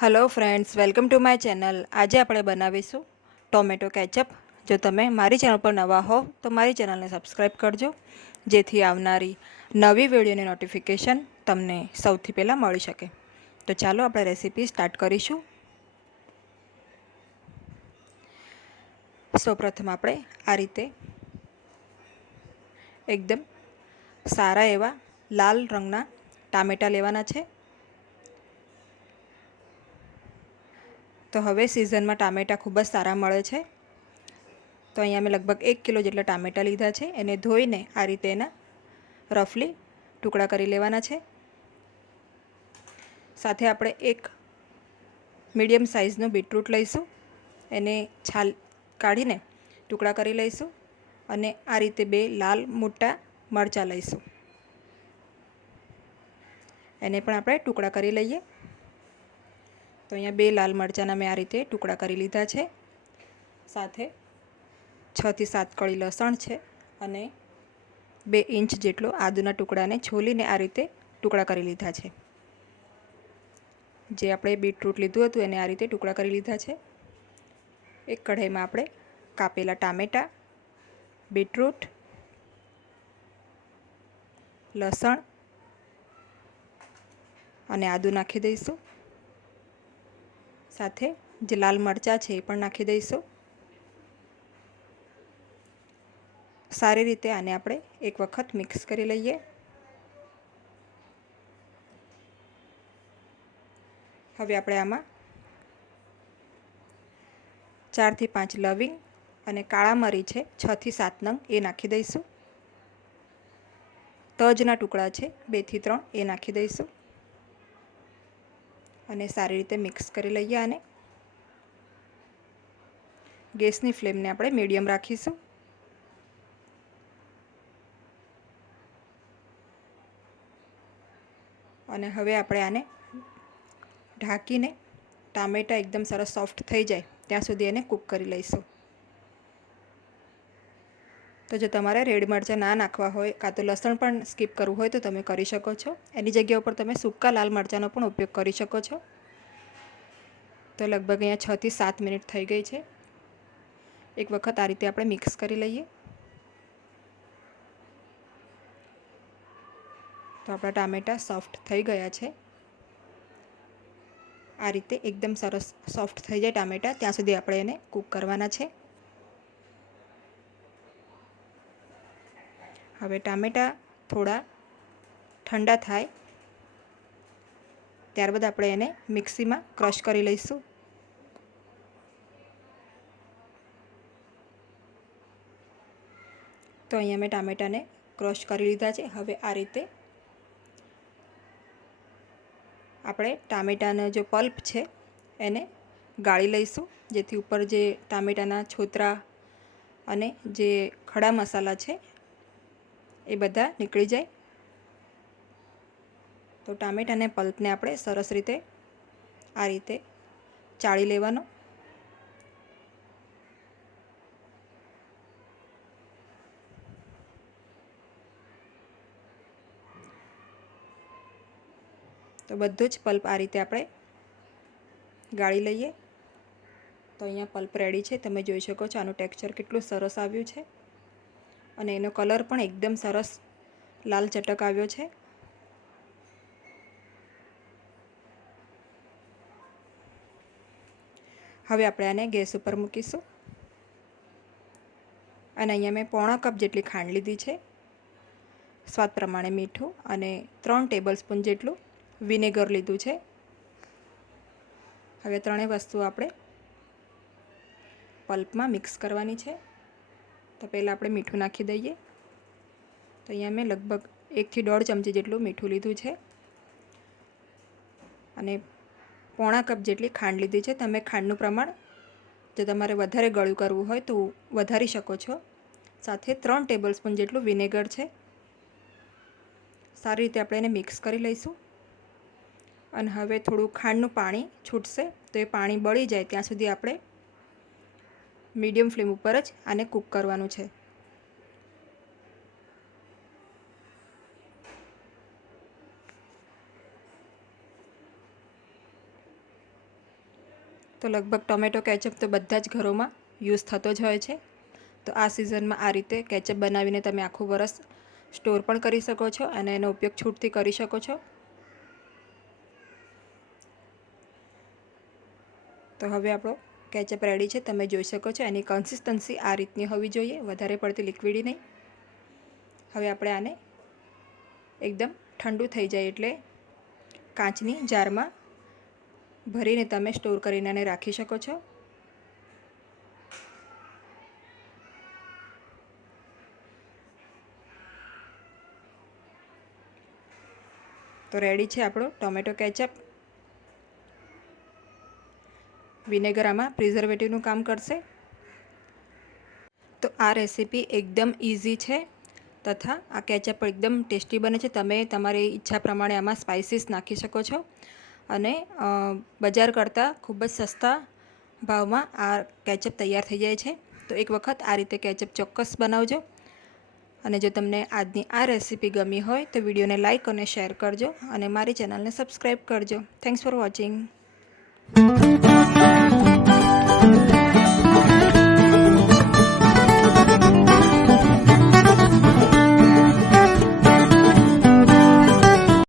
Hello friends welcome to my channel આજે આપણે બનાવીશું ટોમેટો કેચઅપ. જો તમે મારી ચેનલ પર નવા હો તો મારી ચેનલને સબસ્ક્રાઈબ કરજો. જેથી આવનારી નવી વિડીયોની નોટિફિકેશન તમને સૌથી પહેલાં મળી શકે. તો ચાલો આપણે રેસીપી સ્ટાર્ટ કરીશું. સૌપ્રથમ આપણે આ રીતે એકદમ સારા એવા લાલ રંગના ટામેટાં લેવાના છે. તો હવે સિઝનમાં ટામેટાં ખૂબ જ સારા મળે છે. તો અહીંયા મેં લગભગ એક કિલો જેટલા ટામેટાં લીધા છે. એને ધોઈને આ રીતે એના રફલી ટુકડા કરી લેવાના છે. સાથે આપણે એક મીડિયમ સાઇઝનું બીટરૂટ લઈશું. એને છાલ કાઢીને ટુકડા કરી લઈશું અને આ રીતે બે લાલ મોટા મરચાં લઈશું. એને પણ આપણે ટુકડા કરી લઈએ. તો અહીંયા બે લાલ મરચાંના મેં આ રીતે ટુકડા કરી લીધા છે. સાથે છથી સાત કળી લસણ છે અને બે ઇંચ જેટલો આદુના ટુકડાને છોલીને આ રીતે ટુકડા કરી લીધા છે. જે આપણે બીટરૂટ લીધું હતું એને આ રીતે ટુકડા કરી લીધા છે. એક કઢાઈમાં આપણે કાપેલા ટામેટાં, બીટરૂટ, લસણ અને આદું નાખી દઈશું. સાથે જે લાલ મરચાં છે એ પણ નાખી દઈશું. સારી રીતે આને આપણે એક વખત મિક્સ કરી લઈએ. હવે આપણે આમાં ચારથી પાંચ લવિંગ અને કાળા મરી છે, છથી સાત નંગ એ નાખી દઈશું. તજના ટુકડા છે, બેથી ત્રણ એ નાખી દઈશું. અને સારી રીતે મિક્સ કરી લઈએ આને. ગેસની ફ્લેમને આપણે મીડિયમ રાખીશું. અને હવે આપણે આને ઢાંકીને ટામેટાં એકદમ સરસ સોફ્ટ થઈ જાય, ત્યાં સુધી એને કૂક કરી લઈશું. તો જો તમારે રેડ મરચાં ના નાખવા હોય, કાં તો લસણ પણ સ્કીપ કરવું હોય તો તમે કરી શકો છો. એની જગ્યા ઉપર તમે સૂકા લાલ મરચાંનો પણ ઉપયોગ કરી શકો છો. તો લગભગ અહીંયા છથી સાત મિનિટ થઈ ગઈ છે. એક વખત આ રીતે આપણે મિક્સ કરી લઈએ. તો આપણા ટામેટાં સોફ્ટ થઈ ગયા છે. આ રીતે એકદમ સરસ સોફ્ટ થઈ જાય ટામેટાં. ત્યાં સુધી આપણે એને કૂક કરવાના છે. હવે ટામેટાં થોડા ઠંડા થાય. ત્યારબાદ આપણે એને મિક્સીમાં ક્રશ કરી લઈશું. તો અહીંયા મેં ટામેટાને ક્રશ કરી લીધા છે. હવે આ રીતે આપણે ટામેટાનો જે પલ્પ છે એને ગાળી લઈશું. જેથી ઉપર જે ટામેટાના છોતરા અને જે ખડા મસાલા છે એ બધા નીકળી જાય. તો ટામેટાને પલ્પને આપણે સરસ રીતે આ રીતે ચાળી લેવાનો. તો બધું જ પલ્પ આ રીતે આપણે ગાળી લઈએ. તો અહીંયા પલ્પ રેડી છે. તમે જોઈ શકો છો આનું ટેક્સચર કેટલું સરસ આવ્યું છે. અને એનો કલર પણ એકદમ સરસ લાલ ચટક આવ્યો છે. હવે આપણે આને ગેસ ઉપર મૂકીશું. અને અહીંયા મેં પોણા કપ જેટલી ખાંડ લીધી છે. સ્વાદ પ્રમાણે મીઠું અને ત્રણ ટેબલ સ્પૂન જેટલું વિનેગર લીધું છે. હવે ત્રણેય વસ્તુ આપણે પલ્પમાં મિક્સ કરવાની છે. તો પહેલાં આપણે મીઠું નાખી દઈએ. તો અહીંયા મેં લગભગ એકથી દોઢ ચમચી જેટલું મીઠું લીધું છે. અને પોણા કપ જેટલી ખાંડ લીધી છે. તમે ખાંડનું પ્રમાણ જો તમારે વધારે ગળ્યું કરવું હોય તો વધારી શકો છો. સાથે ત્રણ ટેબલસ્પૂન જેટલું વિનેગર છે. સારી રીતે આપણે એને મિક્સ કરી લઈશું. અને હવે થોડું ખાંડનું પાણી છૂટશે તો એ પાણી બળી જાય ત્યાં સુધી આપણે મીડિયમ ફ્લેમ ઉપર જ આને કૂક કરવાનું છે. તો લગભગ ટોમેટો કેચઅપ તો બધા જ ઘરોમાં યુઝ થતો જ હોય છે. તો આ સિઝનમાં આ રીતે કેચઅપ બનાવીને તમે આખું વરસ સ્ટોર પણ કરી શકો છો અને એનો ઉપયોગ છૂટથી કરી શકો છો. તો હવે આપણો કેચઅપ રેડી છે, તમે જોઈ શકો છો. એની કન્સિસ્ટન્સી આ રીતની હોવી જોઈએ, વધારે પડતી લિક્વિડી નહીં. હવે આપણે આને એકદમ ઠંડુ થઈ જાય એટલે કાચની જારમાં ભરીને તમે સ્ટોર કરીને આને રાખી શકો છો. તો રેડી છે આપણો ટોમેટો કેચઅપ. વિનેગર આમાં પ્રિઝર્વેટિવનું કામ કરશે. તો આ રેસીપી એકદમ ઇઝી છે તથા આ કેચઅપ એકદમ ટેસ્ટી બને છે. તમે તમારી ઈચ્છા પ્રમાણે આમાં સ્પાઇસીસ નાખી શકો છો અને બજાર કરતાં ખૂબ જ સસ્તા ભાવમાં આ કેચઅપ તૈયાર થઈ જાય છે. તો એક વખત આ રીતે કેચઅપ ચોક્કસ બનાવજો અને જો તમને આજની આ રેસીપી ગમી હોય તો વિડીયોને લાઇક અને શેર કરજો અને મારી ચેનલને સબસ્ક્રાઈબ કરજો. Thanks for watching.